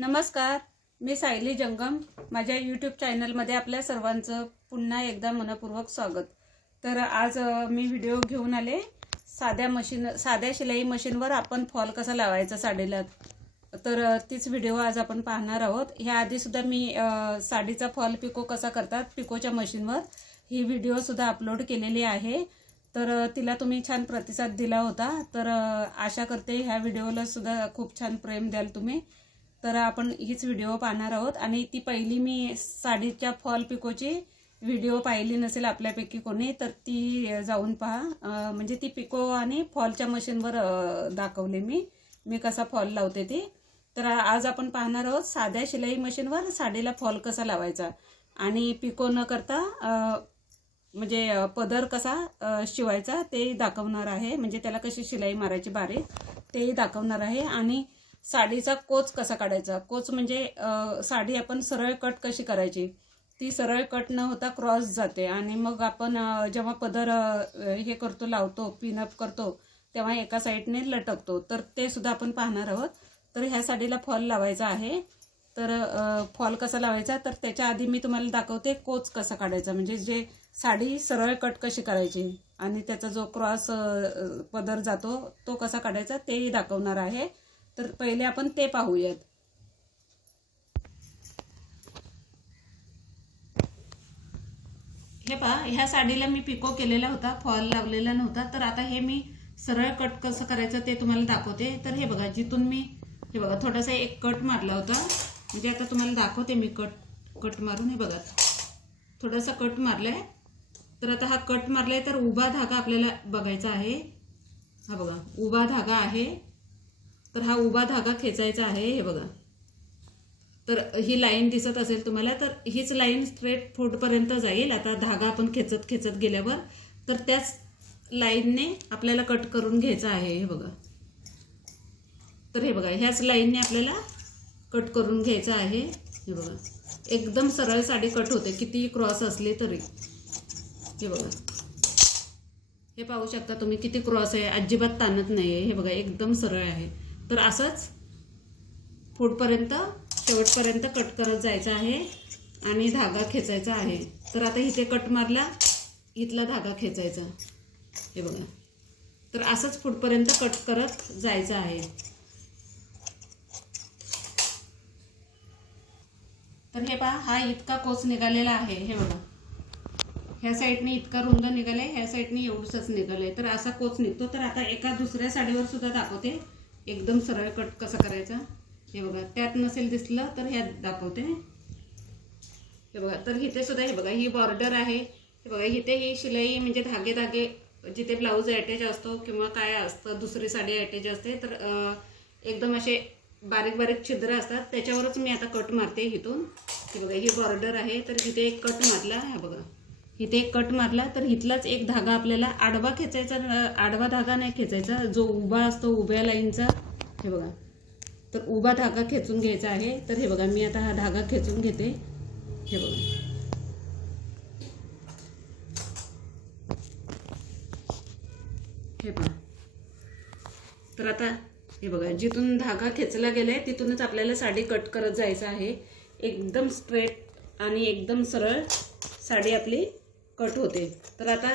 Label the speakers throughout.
Speaker 1: नमस्कार मी सायली जंगम. माझ्या यूट्यूब चॅनलमध्ये आपल्या सर्वांचं पुन्हा एकदा मनपूर्वक स्वागत. तर आज मी व्हिडिओ घेऊन आले. साध्या मशीन साध्या शिलाई मशीनवर आपण फॉल कसा लावायचा साडीला? तर तीच व्हिडिओ आज आपण पाहणार आहोत. ह्या आधीसुद्धा मी साडीचा फॉल पिको कसा करतात पिकोच्या मशीनवर ही व्हिडिओसुद्धा अपलोड केलेली आहे. तर तिला तुम्ही छान प्रतिसाद दिला होता. तर आशा करते ह्या व्हिडिओला सुद्धा खूप छान प्रेम द्याल तुम्ही. तर आपण हीच व्हिडिओ पाहणार आहोत. आणि ती पहिली मी साडीच्या फॉल पिकोची व्हिडिओ पाहिली नसेल आपल्यापैकी कोणी तर ती जाऊन पहा. म्हणजे ती पिको आणि फॉलच्या मशीनवर दाखवले मी. मी कसा फॉल लावते ती. तर आज आपण पाहणार आहोत साध्या शिलाई मशीनवर साडीला फॉल कसा लावायचा. आणि पिको न करता म्हणजे पदर कसा शिवायचा ते दाखवणार आहे. म्हणजे त्याला कशी शिलाई मारायची बारीक तेही दाखवणार आहे. आणि साडीचा कोच कसा काढायचा? कोच म्हणजे साडी आपण सरळ कट कशी करायची? ती सरळ कट न होता क्रॉस जाते आणि मग आपण जेव्हा पदर हे करतो लावतो पिनअप करतो तेव्हा एका साईडने लटकतो. तर ते सुद्धा आपण पाहणार आहोत. तर ह्या साडीला फॉल लावायचा आहे. तर फॉल कसा लावायचा? तर त्याच्या आधी मी तुम्हाला दाखवते कोच कसा काढायचा. म्हणजे जे साडी सरळ कट कशी करायची आणि त्याचा जो क्रॉस पदर जातो तो कसा काढायचा तेही दाखवणार आहे. तर पहिले आपण ते पाहूयात. हे पहा ह्या साडीला मी पिको केलेला होता फॉल लावलेला नव्हता. तर आता हे मी सरळ कट कसं करायचं ते तुम्हाला दाखवते. तर हे बघा जिथून मी हे बघा थोडासा एक कट मारला होता. म्हणजे आता तुम्हाला दाखवते मी कट कट मारून. हे बघा थोडासा कट मारलाय. तर आता हा कट मारलाय तर उभा धागा आपल्याला बघायचा आहे. हा बघा उभा धागा आहे. तर हा उभा धागा खेचायचा आहे हे बघा. तर ही लाईन दिसत असेल तुम्हाला तर हीच लाईन स्ट्रेट फुटपर्यंत जाईल. आता धागा आपण खेचत खेचत गेल्यावर तर त्याच लाईनने आपल्याला कट करून घ्यायचा आहे हे बघा. तर हे बघा ह्याच लाईनने आपल्याला कट करून घ्यायचं आहे हे बघा. एकदम सरळ साडी कट होते कितीही क्रॉस असले तरी. हे बघा. हे पाहू शकता तुम्ही किती क्रॉस आहे अजिबात ताणत नाही आहे हे बघा एकदम सरळ आहे. तर असंच पुढपर्यंत शेवटपर्यंत कट करत जायचं आहे आणि धागा खेचायचा आहे. तर आता इथे कट मारला इथला धागा खेचायचा. हे बघा. तर असंच पुढपर्यंत कट करत जायचं आहे. तर हे पहा हा इतका कोच निघालेला आहे. हे बघा. ह्या साईडने इतका रुंद निघाले ह्या साईडने एवढंच निघालंय. तर असा कोच निघतो. तर आता एका दुसऱ्या साडीवर सुद्धा दाखवते. एकदम सरळ कट कसा करायचा? हे बघा त्यात नसेल दिसलं तर ह्यात दाखवते. हे बघा तर इथे सुद्धा हे बघा ही बॉर्डर आहे. हे बघा इथे ही शिलाई म्हणजे धागे धागे जिथे ब्लाऊज अटॅच असतो किंवा काय असतं दुसरी साडी अटॅच असते तर एकदम असे बारीक बारीक छिद्र असतात. त्याच्यावरच मी आता कट मारते इथून. हे बघा ही बॉर्डर आहे तर इथे एक कट मारला हा बघा. इथे एक कट मारला तर इथलाच एक धागा आपल्याला आडवा खेचायचा आडवा धागा नाही खेचायचा जो उभा असतो उभ्या लाईनचा. हे बघा. तर उभा धागा खेचून घ्यायचा आहे. तर हे बघा मी आता हा धागा खेचून घेते. हे बघा. हे पहा. तर आता हे बघा जिथून धागा खेचला गेलाय तिथूनच आपल्याला साडी कट करत जायचं आहे. एकदम स्ट्रेट आणि एकदम सरळ साडी आपली कट होते. तर आता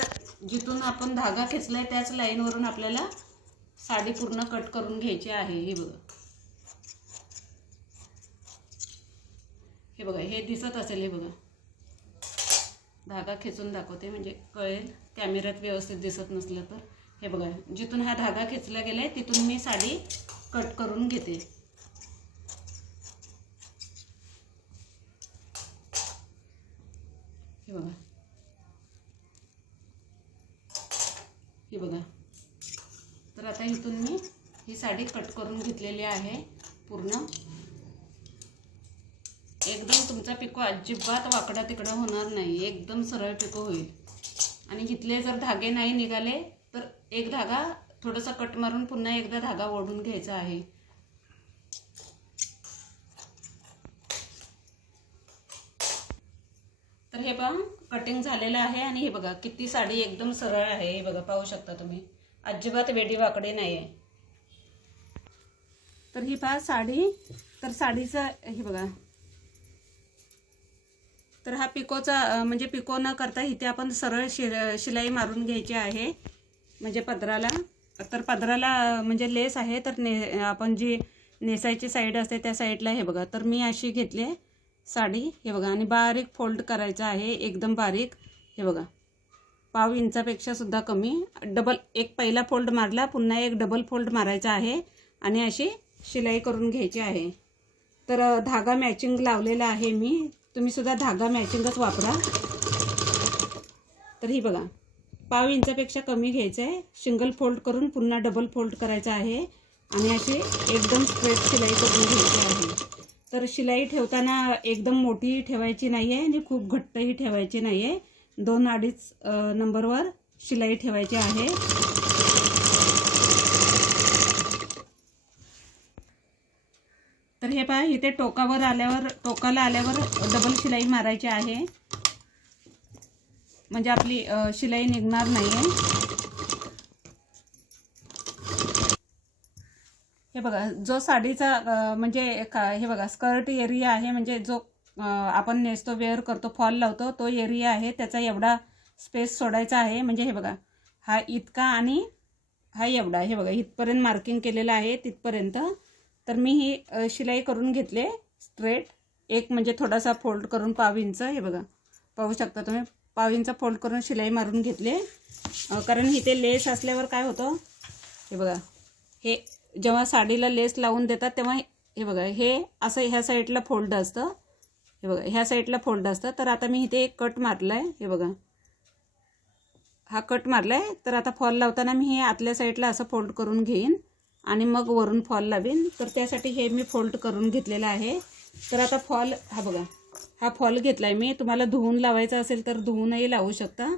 Speaker 1: जिथून आपण धागा खेचला आहे त्याच लाईनवरून आपल्याला साडी पूर्ण कट करून घ्यायची आहे. हे बघा. हे बघा हे दिसत असेल हे बघा. धागा खेचून दाखवते म्हणजे कळेल. कॅमेऱ्यात व्यवस्थित दिसत नसलं तर. हे बघा जिथून हा धागा खेचला गेला आहे तिथून मी साडी कट करून घेते. हे बघा. हे बघा. तर आता इथून मी ही साडी कट करून घेतलेली आहे पूर्ण. एकदम तुमचा पिको अजिबात वाकडा तिकडा होणार नाही. एकदम सरळ पिको होईल. आणि इथले जर धागे नाही निघाले तर एक धागा थोडासा कट मारून पुन्हा एकदा धागा ओढून घ्यायचा आहे. तर हे पहा कटिंग झालेलं आहे आणि हे बघा किती साडी एकदम सरळ आहे हे बघा पाहू शकता तुम्ही. अजिबात वेडी वाकडे नाही आहे तर ही पहा साडी तर साडीचा हे बघा. तर हा पिकोचा म्हणजे पिको न करता इथे आपण सरळ शि शिलाई मारून घ्यायची आहे. म्हणजे पदराला तर पदराला म्हणजे लेस आहे तर ने आपण जी नेसायची साईड असते त्या साईडला हे बघा. तर मी अशी घेतली आहे. साडी. हे बघा आणि बारीक फोल्ड करायचं आहे एकदम बारीक. हे बघा पाव इंचापेक्षा सुद्धा कमी. डबल एक पहिला फोल्ड मारला पुन्हा एक डबल फोल्ड मारायचा आहे. आणि अशी शिलाई करून घ्यायची आहे. तर धागा मॅचिंग लावलेला आहे मी. तुम्ही सुद्धा धागा मॅचिंगच वापरा. तर ही बघा पाव इंचापेक्षा कमी घ्यायचं आहे सिंगल फोल्ड करून पुन्हा डबल फोल्ड करायचं आहे. आणि अशी एकदम स्ट्रेट शिलाई करून घ्यायची आहे. तर शिलाई ठेवताना एकदम मोठी ठेवायची नाही आहे आणि म्हणजे खूप घट्टही ठेवायची नाही आहे दोन अडीच नंबरवर शिलाई ठेवायची आहे. तर हे पहा इथे टोकावर आल्यावर टोकाला आल्यावर डबल शिलाई मारायची आहे. म्हणजे आपली शिलाई निघणार नाही आहे हे बघा जो साडीचा म्हणजे का हे बघा स्कर्ट एरिया आहे म्हणजे जो आपण नेसतो वेअर करतो फॉल लावतो तो एरिया आहे त्याचा एवढा स्पेस सोडायचा आहे. म्हणजे हे बघा हा इतका आणि हा एवढा हे बघा इथपर्यंत मार्किंग केलेलं आहे तिथपर्यंत. तर मी ही शिलाई करून घेतले स्ट्रेट. एक म्हणजे थोडासा फोल्ड करून पाव इंच हे बघा. पाहू शकता तुम्ही पाव इंच फोल्ड करून शिलाई मारून घेतले. कारण इथे लेस असल्यावर काय होतं हे बघा हे जेव्हा साडीला लेस लावून देतात तेव्हा हे बघा हे असं ह्या साईडला फोल्ड असतं. हे बघा ह्या साईडला फोल्ड असतं. तर आता मी इथे एक कट मारला आहे हे बघा. हा कट मारला आहे तर आता फॉल लावताना मी हे आतल्या साईडला असं फोल्ड करून घेईन आणि मग वरून फॉल लावीन. तर त्यासाठी हे मी फोल्ड करून घेतलेलं आहे. तर आता फॉल हा बघा हा फॉल घेतला आहे मी. तुम्हाला धुवून लावायचा असेल तर धुवूनही लावू शकता.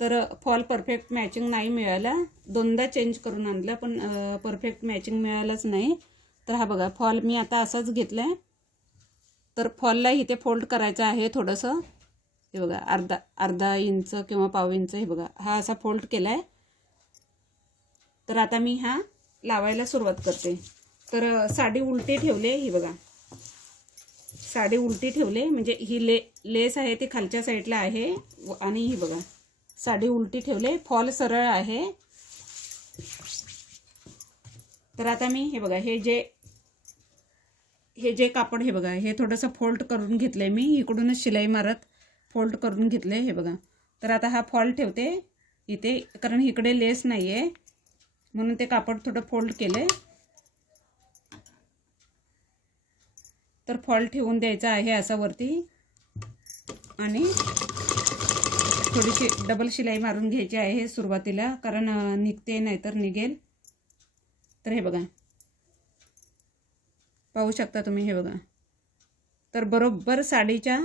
Speaker 1: तर फॉल परफेक्ट मॅचिंग नाही मिळाला. दोनदा चेंज करून आणलं पण परफेक्ट मॅचिंग मिळालंच नाही. तर हा बघा फॉल मी आता असाच घेतला आहे तर फॉलला इथे फोल्ड करायचं आहे थोडंसं. हे बघा अर्धा अर्धा इंच किंवा पाव इंच हे बघा हा असा फोल्ड केला आहे तर आता मी हा लावायला सुरुवात करते. तर साडी उलटी ठेवले ही बघा. साडी उलटी ठेवले म्हणजे ही ले लेस आहे ती खालच्या साईडला आहे. व- आणि ही बघा साडी उलटी ठेवले. फॉल सरळ आहे. तर आता मी हे बघा हे जे हे जे कापड हे बघा हे थोडंसं फोल्ड करून घेतलं आहे मी. इकडूनच शिलाई मारत फोल्ड करून घेतले हे बघा. तर आता हा फॉल ठेवते इथे कारण इकडे लेस नाही आहे म्हणून ते कापड थोडं फोल्ड केलं आहे तर फॉल ठेवून द्यायचा आहे असा वरती. आणि थोडीशी डबल शिलाई मारून घ्यायची आहे सुरुवातीला कारण निघते नाहीतर निघेल. तर हे बघा. पाहू शकता तुम्ही हे बघा. तर बरोबर साडीच्या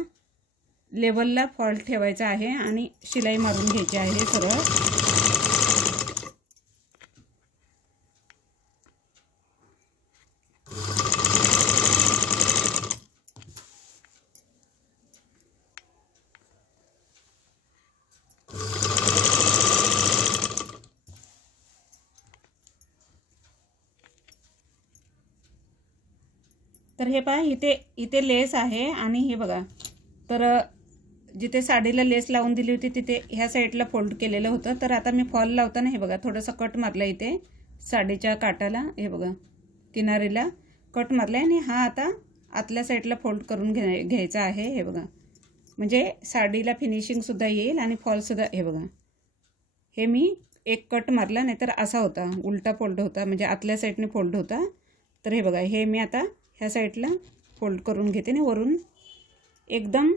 Speaker 1: लेवलला फॉल्ट ठेवायचा आहे आणि शिलाई मारून घ्यायची आहे सरळ तर हे पहा इथे इथे लेस आहे आणि हे बघा. तर जिथे साडीला लेस लावून दिली होती तिथे ह्या साईडला फोल्ड केलेलं होतं. तर आता मी फॉल लावताना हे बघा थोडंसं कट मारला इथे साडीच्या काटाला हे बघा किनारीला कट मारला आणि हा आता आतल्या साईडला फोल्ड करून घे घ्यायचा आहे. हे बघा. म्हणजे साडीला फिनिशिंगसुद्धा येईल आणि फॉलसुद्धा हे बघा. हे मी एक कट मारला नाहीतर असा होता उलटा फोल्ड होता म्हणजे आतल्या साईडने फोल्ड होता. तर हे बघा हे मी आता ह्या साईडला फोल्ड करून घेते आणि वरून एकदम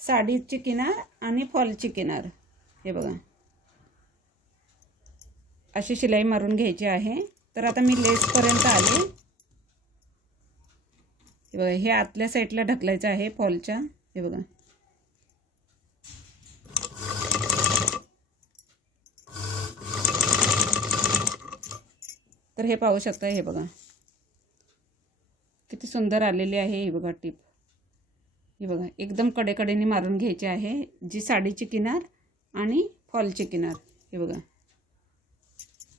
Speaker 1: साडीची किनार आणि फॉलची किनार. हे बघा. अशी शिलाई मारून घ्यायची आहे. तर आता मी लेसपर्यंत आले. हे बघा हे आतल्या साईडला ढकलायचं आहे फॉलच्या. हे बघा. तर हे पाहू शकता हे बघा. सुंदर आलेली आहे ही बघा टिप. ही बघा एकदम कडेकडेने मारून घ्यायची आहे जी साडीची किनार आणि फॉलची किनार. हे बघा.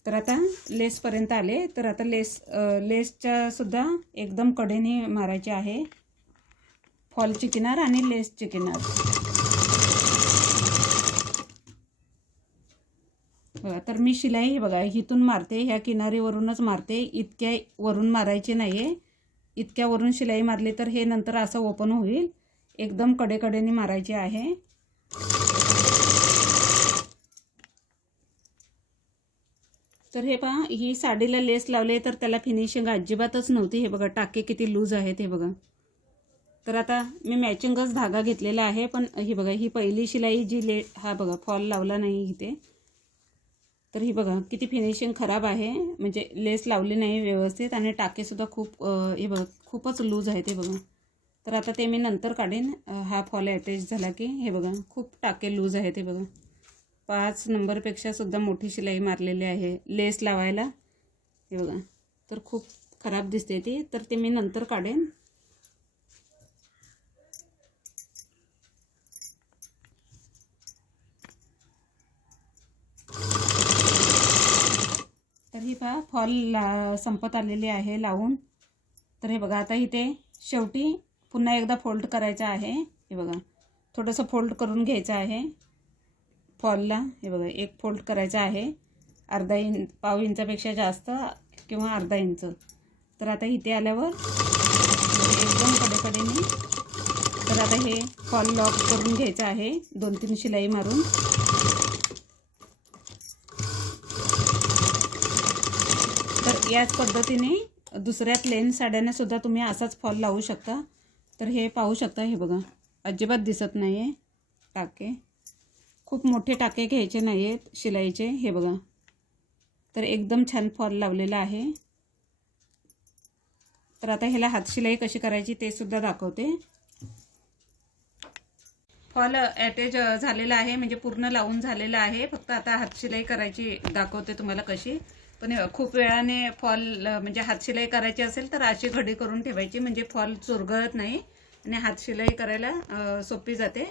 Speaker 1: तर आता लेसपर्यंत आले. तर आता लेस लेसच्यासुद्धा लेसच्या सुद्धा एकदम कडेने मारायचे आहे. फॉलची किनार आणि लेसची किनार. बघा तर मी शिलाई बघा इथून मारते. ह्या किनारीवरूनच मारते. इतक्या वरून मारायची नाही आहे इतक्यावरून शिलाई मारली तर हे नंतर असं ओपन होईल. एकदम कडेकडेने मारायचे आहे. तर हे पहा ही साडीला लेस लावले तर त्याला फिनिशिंग अजिबातच नव्हती. हे बघा टाके किती लूज आहेत हे बघा. तर आता मी मॅचिंगच धागा घेतलेला आहे पण ही बघा ही पहिली शिलाई जी ले हा बघा फॉल लावला नाही इथे. तर ही बघा किती फिनिशिंग खराब आहे. म्हणजे लेस लावली नाही व्यवस्थित आणि टाकेसुद्धा खूप हे बघा खूपच लूज आहे ते बघा. तर आता ते मी नंतर काढेन. हा फॉल अटॅच झाला की हे बघा खूप टाके लूज आहे ते बघा. पाच नंबरपेक्षा सुद्धा मोठी शिलाई मारलेली आहे. लेस लावायला. हे बघा तर खूप खराब दिसते ती. तर ते मी नंतर काढेन. का फॉल ला संपत आलेली आहे लावून. तर हे बघा आता इथे शेवटी पुन्हा एकदा फोल्ड करायचं आहे. हे बघा थोडंसं फोल्ड करून घ्यायचं आहे. फॉलला हे बघा एक फोल्ड करायचं आहे. अर्धा इंच पाव इंचापेक्षा जास्त किंवा अर्धा इंच. तर आता इथे आल्यावर एकदम कडेकडेने तर आता हे फॉल लॉक करून घ्यायचं आहे. दोन तीन शिलाई मारून तर याच पद्धतीने दुसऱ्या प्लेन साड्यांना सुद्धा तुम्ही असाच फॉल लावू शकता. तर हे पाहू शकता हे बघा. अजिबात दिसत नाही आहे टाके. खूप मोठे टाके घ्यायचे नाही आहेत शिलाईचे. हे बघा. तर एकदम छान फॉल लावलेला आहे. तर आता ह्याला हातशिलाई कशी करायची ते सुद्धा दाखवते. फॉल ॲटॅच झालेला आहे म्हणजे पूर्ण लावून झालेला आहे. फक्त आता हातशिलाई करायची दाखवते तुम्हाला कशी. पण खूप वेळाने फॉल म्हणजे हातशिलाई करायची असेल तर अशी घडी करून ठेवायची म्हणजे फॉल चुरगळत नाही आणि हातशिलाई करायला सोपी जाते.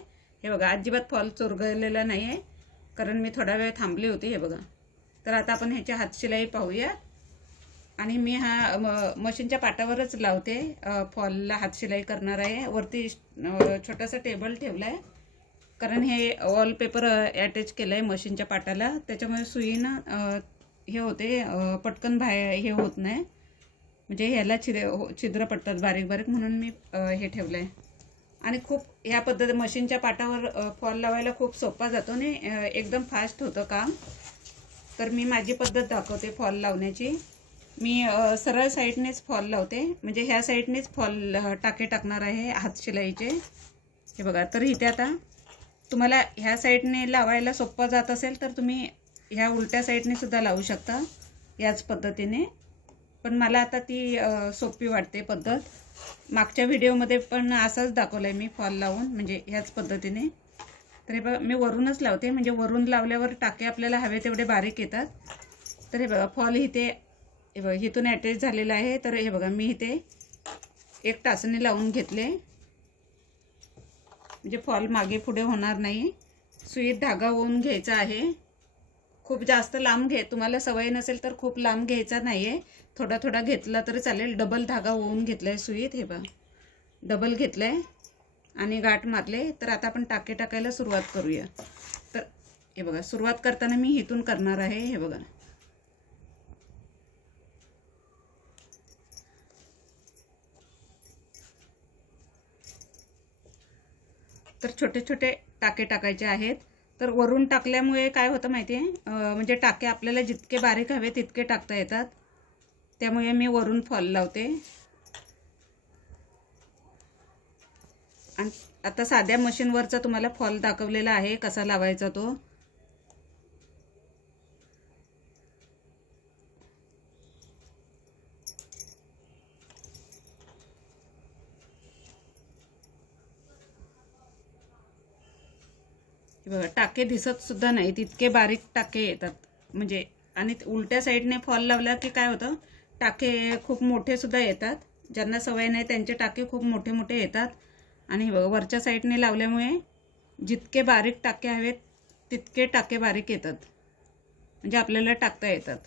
Speaker 1: हे बघा अजिबात फॉल चुरगळलेला नाही आहे कारण मी थोडा वेळ थांबली होती हे बघा. तर आता आपण ह्याची हातशिलाई पाहूया आणि मी हा म- मशीनच्या पाटावरच लावते फॉलला हातशिलाई करणार आहे. वरती छोटासा टेबल ठेवला आहे कारण हे वॉलपेपर अटॅच केलं आहे मशीनच्या पाटाला. त्याच्यामुळे सुईनं हे होते पटकन बाहेर हे होत नाही. म्हणजे ह्याला छिद्र हो- छिद्र पडतात बारीक बारीक म्हणून मी हे ठेवलं आहे आणि खूप ह्या पद्धती मशीनच्या पाटावर फॉल लावायला खूप सोपा जातो आणि एकदम फास्ट होतं काम. तर मी माझी पद्धत दाखवते फॉल लावण्याची. मी सरळ साईडनेच फॉल लावते. म्हणजे ह्या साईडनेच फॉल टाके टाकणार आहे हात शिलाईचे. हे बघा तर इथे आता तुम्हाला ह्या साईडने लावायला सोपं जात असेल तर तुम्ही ह्या उलट्या साईडने सुद्धा लावू शकता याच पद्धतीने. पण मला आता ती सोपी वाटते पद्धत. मागच्या व्हिडिओमध्ये पण असंच दाखवलं आहे मी फॉल लावून म्हणजे ह्याच पद्धतीने. तर हे बघा मी वरूनच लावते म्हणजे वरून लावल्यावर टाके आपल्याला हवे तेवढे बारीक येतात. तर हे बघा फॉल इथे हे बघा इथून अटॅच झालेलं आहे. तर हे बघा मी इथे एक टाचणी लावून घेतले. म्हणजे फॉल मागे पुढे होणार नाही. सुईत धागा होऊन घ्यायचा आहे. खूप जास्त लांब घे. तुम्हाला सवय नसेल तर खूप लांब घ्यायचा नाही आहे थोडा थोडा घेतला तरी चालेल. डबल धागा होऊन घेतला आहे सुईत हे बघा. डबल घेतलं आहे आणि गाठ मारले. तर आता आपण टाके टाकायला सुरुवात करूया. तर हे बघा सुरुवात करताना मी इथून करणार आहे. हे बघा. तर छोटे छोटे टाके टाकायचे आहेत. तर वरून टाकल्यामुळे काय होतं माहिती आहे? म्हणजे टाके आपल्याला जितके बारीक हवे तितके टाकता येतात. त्यामुळे मी वरून फॉल लावते. आणि आता साध्या मशीनवरचा तुम्हाला फॉल दाखवलेला आहे कसा लावायचा तो. बघा टाके दिसत सुद्धा नाहीत. इतके बारीक टाके येतात. म्हणजे आणि उलट्या साईडने फॉल लावला की काय होतं? टाके खूप मोठे सुद्धा येतात. ज्यांना सवय नाही त्यांचे टाके खूप मोठे मोठे येतात. आणि बघा वरच्या साईडने लावल्यामुळे जितके बारीक टाके हवेत तितके टाके बारीक येतात. म्हणजे आपल्याला टाकता येतात.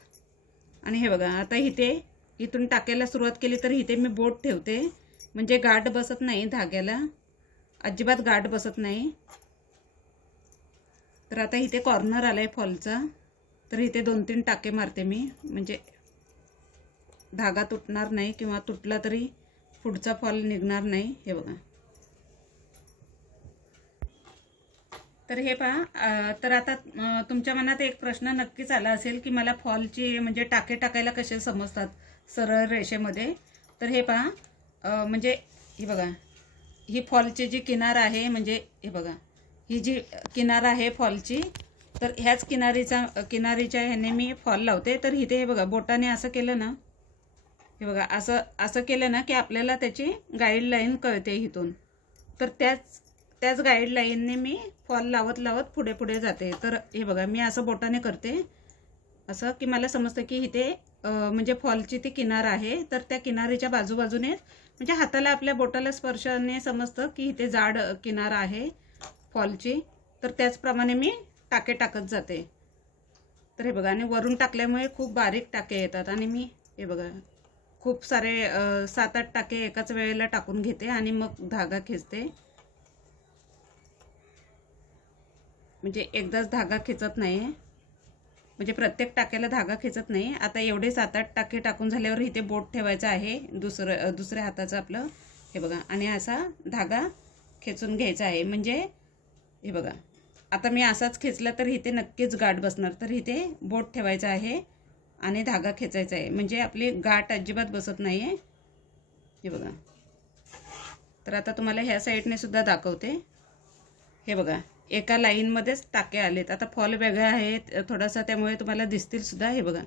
Speaker 1: आणि हे बघा आता इथे इथून टाकायला सुरुवात केली तर इथे मी बोट ठेवते. म्हणजे गाठ बसत नाही धाग्याला. अजिबात गाठ बसत नाही. तर आता इथे कॉर्नर आला आहे फॉलचा. तर इथे दोन तीन टाके मारते मी. म्हणजे धागा तुटणार नाही किंवा तुटला तरी पुढचा फॉल निघणार नाही. हे बघा. तर हे पहा तर आता तुमच्या मनात एक प्रश्न नक्कीच आला असेल की मला फॉलची म्हणजे टाके टाकायला कसे समजतात सरळ रेषेमध्ये? तर हे पहा म्हणजे हे बघा. ही फॉलची जी किनार आहे म्हणजे हे बघा. ही जी किनार आहे फॉलची तर ह्याच किनारीचा किनारीच्या ह्याने मी फॉल लावते. तर इथे हे बघा बोटाने असं केलं ना हे बघा असं असं केलं ना की आपल्याला त्याची गाईडलाईन कळते इथून. तर त्याच त्याच गाईडलाईनने मी फॉल लावत लावत पुढे पुढे जाते. तर हे बघा मी असं बोटाने करते. असं की मला समजतं की इथे म्हणजे फॉलची ती किनार आहे. तर त्या किनारीच्या बाजूबाजूने म्हणजे हाताला आपल्या बोटाला स्पर्शाने समजतं की इथे जाड किनारा किनार आहे. फॉलची तर त्याचप्रमाणे मी टाके टाकत जाते. तर हे बघा आणि वरून टाकल्यामुळे खूप बारीक टाके येतात. आणि मी हे बघा खूप सारे सात आठ टाके एकाच वेळेला टाकून घेते आणि मग धागा खेचते. म्हणजे एकदाच धागा खेचत नाही. म्हणजे प्रत्येक टाक्याला धागा खेचत नाही. आता एवढे सात आठ टाके टाकून झाल्यावर इथे बोट ठेवायचं आहे दुसरं दुसऱ्या हाताचं आपलं. हे बघा आणि असा धागा खेचून घ्यायचा आहे. म्हणजे हे बघा. आता मी असाच खेचला तर इथे नक्कीच गाठ बसणार. तर इथे बोट ठेवायचं आहे आणि धागा खेचायचा आहे. म्हणजे आपली गाठ अजिबात बसत नाही आहे हे बघा. तर आता तुम्हाला ह्या साईडने सुद्धा दाखवते. हे बघा. एका लाईनमध्येच टाके आलेत. आता फॉल वेगळा आहेत. थोडासा त्यामुळे तुम्हाला दिसतील सुद्धा. हे बघा.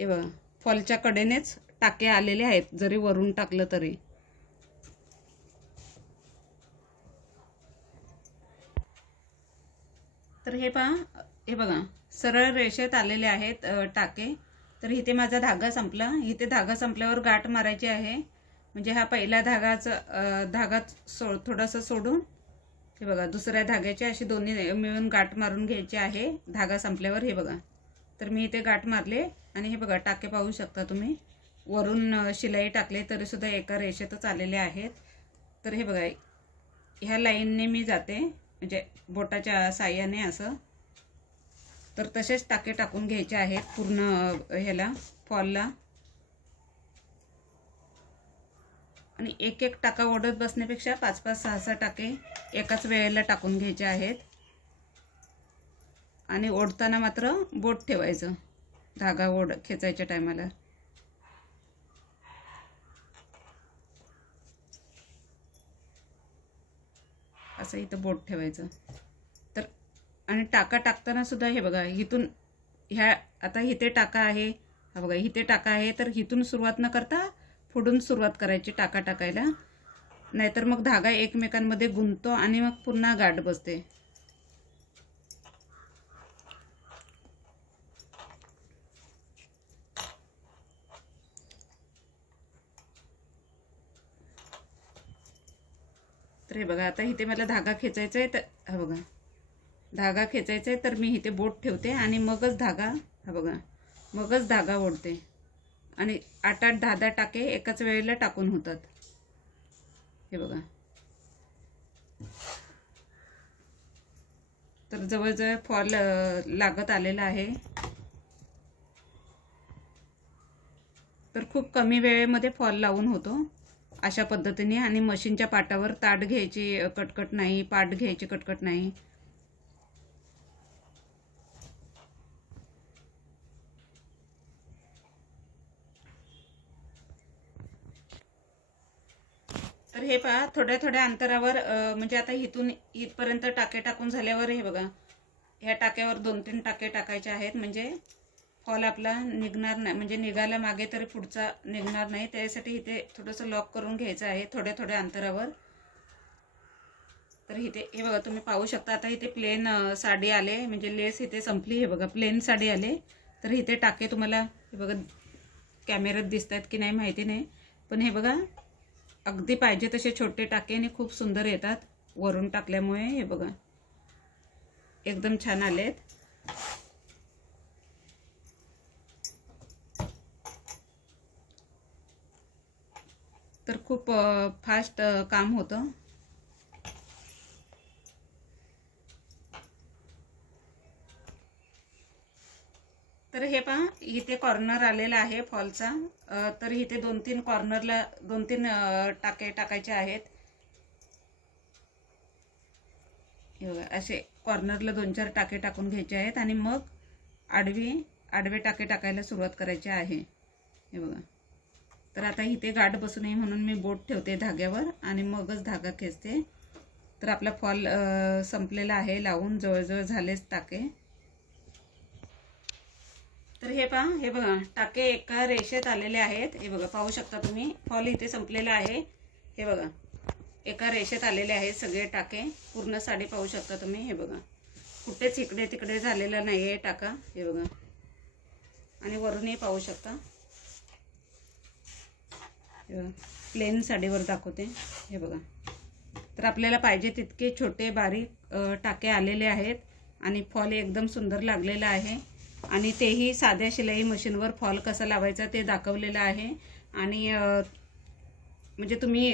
Speaker 1: हे बघा. फॉलच्या कडेनेच टाके आलेले आहेत. जरी वरून टाकलं तरी. तर हे पहा हे बघा सरळ रेषेत आलेले आहेत टाके. तर इथे माझा धागा संपला. इथे धागा संपल्यावर गाठ मारायची आहे. म्हणजे हा पहिला धागाचा धागा सो थोडासा सोडून हे बघा दुसऱ्या धाग्याची अशी दोन्ही मिळून गाठ मारून घ्यायची आहे. धागा संपल्यावर हे बघा. तर मी इथे गाठ मारले आणि हे बघा टाके पाहू शकता तुम्ही. वरून शिलाई टाकले तरीसुद्धा एका रेषेतच आलेले आहेत. तर हे बघा ह्या लाईनने मी जाते. म्हणजे बोटाच्या साह्याने असं. तर तसेच टाके टाकून घ्यायचे आहेत पूर्ण ह्याला फॉलला. आणि एक एक टाका ओढत बसण्यापेक्षा पाच पाच सहा सहा टाके एकाच वेळेला टाकून घ्यायचे आहेत. आणि ओढताना मात्र बोट ठेवायचं. धागा ओढ खेचायच्या टायमाला. असं इथं बोट ठेवायचं. तर आणि टाका टाकताना सुद्धा हे बघा इथून ह्या आता इथे टाका आहे. हा बघा इथे टाका आहे. तर इथून सुरुवात न करता फोडून सुरुवात करायची टाका टाकायला. नाहीतर मग धागा एकमेकांमध्ये गुंततो आणि मग पुन्हा गाठ बसते. तर हे बघा आता इथे मला धागा खेचायचा आहे तर हा बघा. धागा खेचायचा आहे तर मी इथे बोट ठेवते आणि मगच धागा हा बघा मगच धागा ओढते. आणि आठ आठ दहा दहा टाके एकाच वेळेला टाकून होतात. हे बघा. तर जवळजवळ फॉल लागत आलेला आहे. तर खूप कमी वेळेमध्ये फॉल लावून होतो. अशा पद्धतीने आणि मशीनच्या पाटावर ताट घ्यायची कटकट नाही पाट घ्यायची कटकट नाही. तर हे पहा थोड्या थोड्या अंतरावर म्हणजे आता इथून इथपर्यंत टाके टाकून झाल्यावर हे बघा ह्या टाक्यावर दोन तीन टाके टाकायचे आहेत म्हणजे कॉल आपला निघणार नाही म्हणजे निघायला मागे तरी पुढचा निघणार नाही. त्यासाठी इथे थोडंसं लॉक करून घ्यायचं आहे थोड्या थोड्या अंतरावर. तर इथे हे बघा तुम्ही पाहू शकता आता इथे प्लेन साडी आले म्हणजे लेस इथे संपली हे बघा प्लेन साडी आले. तर इथे टाके तुम्हाला हे बघा कॅमेऱ्यात दिसत आहेत की नाही माहिती नाही. पण हे बघा अगदी पाहिजे तसे छोटे टाके आणि खूप सुंदर येतात वरून टाकल्यामुळे हे बघा. एकदम छान आलेत. खूप फास्ट काम होतं. तर हे पहा इथे कॉर्नर आलेला आहे फॉलचा. तर इथे दोन तीन कॉर्नरला दोन तीन टाके टाकायचे आहेत. असे कॉर्नरला दोन चार टाके टाकून घ्यायचे आहेत. आणि मग आडवी आडवे टाके टाकायला सुरुवात करायची आहे. हे बघा. तर आता इथे गाठ बसू नये म्हणून मी बोट ठेवते धाग्यावर आणि मगच धागा खेचते. तर आपला फॉल संपलेला आहे. लावून जवळजवळ झालेच टाके. तर हे पहा हे बघा टाके एका रेषेत आलेले आहेत. हे बघा पाहू शकता तुम्ही फॉल इथे संपलेला आहे. हे बघा एका रेषेत आलेले आहेत सगळे टाके. पूर्ण साडी पाहू शकता तुम्ही हे बघा. कुठेच इकडे तिकडे झालेला नाही आहे टाका हे बघा. आणि वरूनही पाहू शकता. प्लेन साडीवर दाखवते. हे बघा. तर आपल्याला पाहिजे तितके छोटे बारीक टाके आलेले आहेत आणि फॉल एकदम सुंदर लागलेला आहे. आणि तेही साध्या शिलाई मशीनवर फॉल कसा लावायचा ते दाखवलेलं आहे. आणि म्हणजे तुम्ही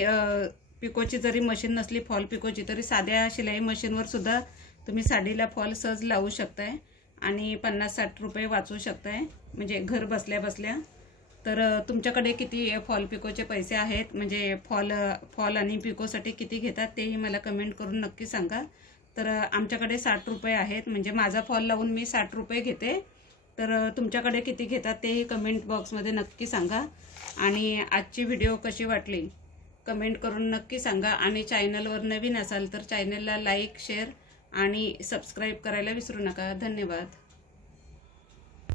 Speaker 1: पिकोची जरी मशीन नसली फॉल पिकोची तरी साध्या शिलाई मशीनवर सुद्धा तुम्ही साडीला फॉल सहज लावू शकताय. आणि पन्नास साठ रुपये वाचवू शकताय. म्हणजे घर बसल्या बसल्या. तर तुमच्याकडे किती फॉल पिकोचे पैसे आहेत? म्हणजे फॉल फॉल आणि पिकोसाठी किती घेतात तेही मला कमेंट करून नक्की सांगा. तर आमच्याकडे साठ रुपये आहेत. म्हणजे माझा फॉल लावून मी साठ रुपये घेते. तर तुमच्याकडे किती घेतात तेही कमेंट बॉक्समध्ये नक्की सांगा. आणि आजची व्हिडिओ कशी वाटली? कमेंट करून नक्की सांगा. आणि चॅनलवर नवीन असाल तर चॅनलला लाईक शेअर आणि सबस्क्राईब करायला विसरू नका. धन्यवाद.